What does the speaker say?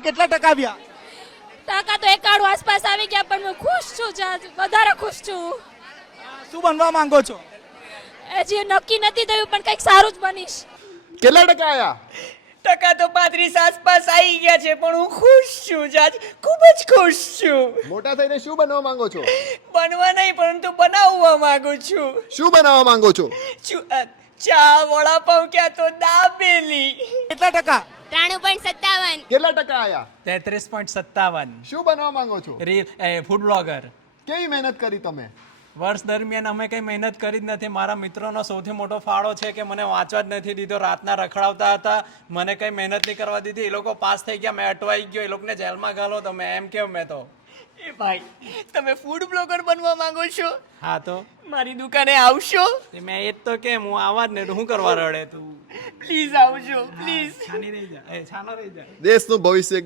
કેટલા ટકા આવ્યા? ટકા તો 91 આસપાસ આવી ગયા, પણ હું ખુશ છું, વધારે ખુશ છું. શું બનવા માંગો છો? હજી નક્કી નથી થયું, પણ કંઈક સારું જ બનીશ. કેટલા ટકા આયા? ટકા તો 35 આસપાસ આવી ગયા છે, પણ હું ખુશ છું, જાજ ખૂબ જ ખુશ છું. મોટા થઈને શું બનવા માંગો છો? બનવા નહીં, પરંતુ બનાવવા માંગુ છું. શું બનાવવા માંગો છો? ચા, વડાપાઉં, ક્યાં તો દાબેલી. કેટલા ટકા? 93.57. કેટલા ટકા આયા? 33.57. શું બનવા માંગો છો? Food blogger. કેવી મહેનત કરી તમે? વર્ષ દરમિયાન અમે કંઈ મહેનત કરી જ નથી. મારા મિત્રોનો સૌથી મોટો ફાળો છે કે મને વાંચવા જ નથી દીધો. રાતના રખડાવતા હતા, મને કંઈ મહેનત નહીં કરવા દીધી. એ લોકો પાસ થઈ ગયા, મેં અટવાઈ ગયો. એ લોકોને જેલમાં ગાલો તમે એમ કેમ? મેં તો એ ભાઈ, તમે ફૂડ બ્લોગર બનવા માંગો છો? હા, તો મારી દુકાને આવશો? મેં એ જ તો કેમ, હું આવા જ ને શું કરવા રડે તું? પ્લીઝ આવજો, પ્લીઝ. છાની રહી જા, છાનો રહી જા. દેશનું ભવિષ્ય